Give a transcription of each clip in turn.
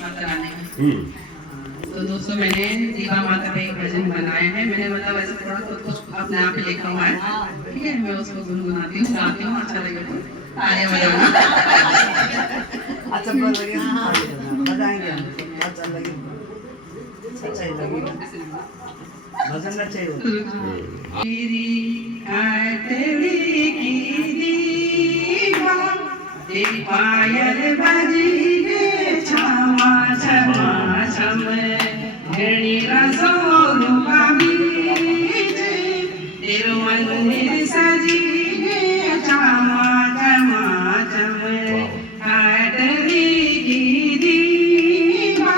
माता रानी का। तो दोस्तों मैंने दीवा माता पे एक भजन बनाया है। मैंने मतलब ऐसे थोड़ा खुद कुछ अपने आप ही लिखा हुआ है, ठीक है। मैं उसको गुनगुनाती हूँ, गाती हूँ, अच्छा लगे तो तालियां बजाना। अच्छा बताएंगे हम, अच्छा लगेगा, अच्छा ही लगेगा, भजन अच्छा ही होगा। तेरी पायल बजी गे छमा छमा छम, घड़ी रसों का बीच तेरो मंदिर सजी गे छमा छमा छम, काटरी की दीवा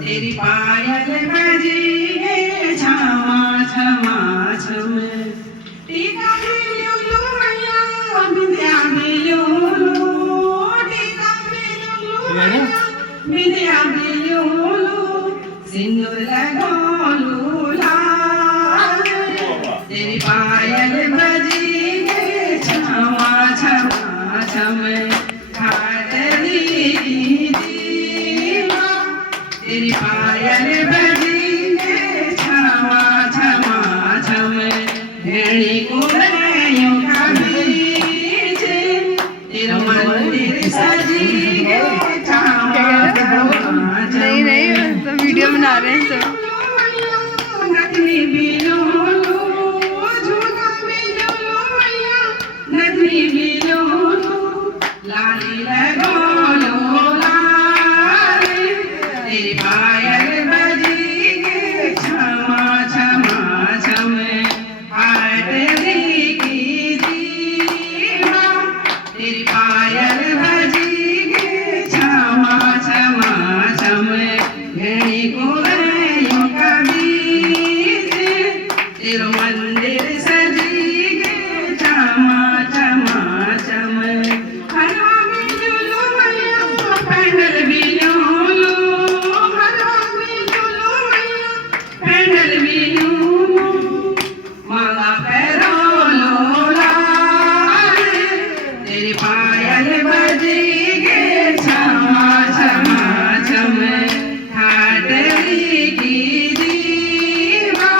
तेरी पायल बजी गे छमा छमा छम। टीका मिलूं मैया बिंदिया मिलूं, टीका मिलूं बिंदिया मिलूं, सिंदूर लगोलू लाल तेरी पायल बजी गे छमा छमा छम, काटरी की दीवा तेरी पायल बजी गे छमा छमा छम, भेड़ी कुड़ैयों का बीच तेरा मंदिर सजी गे छमा छमा छम। नहीं सब वीडियो बना रहे हैं सब। नथनी बिलोलो झूला बिलोलो मैया, नथनी बिलोलो लाली लगोलो लाल तेरी पायल बजी गे छमा छमा छम, काटरी की दीवा तेरी पायल बजी गे छमा छमा छम, घड़ी कुड़ैयों का बीच तेरो मंदिर सजी गे छमा छमा छम। हलवा बिलुलो मैया पैंडल बिलुलो, हलवा बिलुलो मैया पैंडल बिलुलो, माला पैरोलो लाल तेरी पायल बजी गे छमा छमा छम, काटरी की दीवा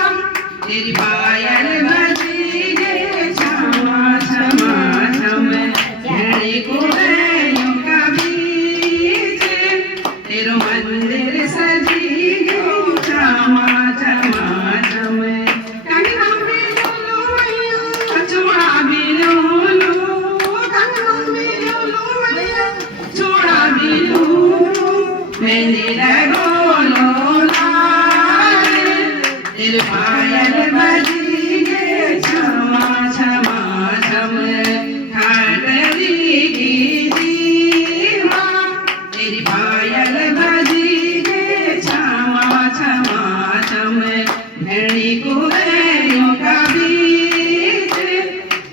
तेरी पायल बजी गे छमा छमा छम, घड़ी कुड़ैयों का बीच तेरो मंदिर सजी गे छमा छमा छम। कंगना बिलुलो मैया चूड़ा बिलुलो, कंगना बिलुलो मैया चूड़ा बिलुलो, मेहंदी लगोलो लाल तेरी पायल बजी गे छमा छमा छम, काटरी की दीवा तेरी पायल बजी गे छमा छमा छम, घड़ी कुड़ैयों का बीच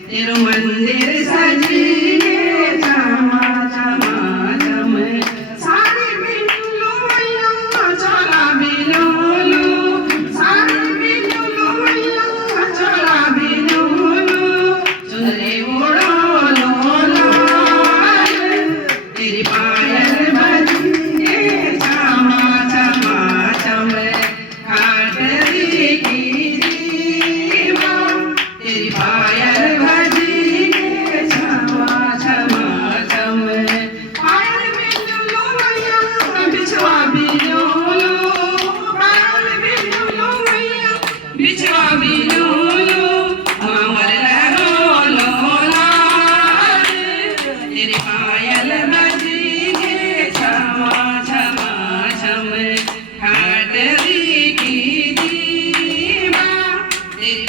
तेरो मंदिर सजी गे छमा छमा छम। साड़ी बिलुलो मैया चोला बिलुलो, साड़ी बिलुलो मैया चोला बिलुलो, चुनरी ओढ़ोलो लाल तेरी पायल बजी गे छमा छमा छम, काटरी की दीवा तेरी पायल बजी गे छमा छमा छम। पायल बिलुलो मैया बिछवा बिलुलो, पायल बिलुलो मैया बिछवा बिलुलो, मामर लगोलो लाल तेरी पायल बजी गे छमा छमा छम, काटरी की दीवा तेरी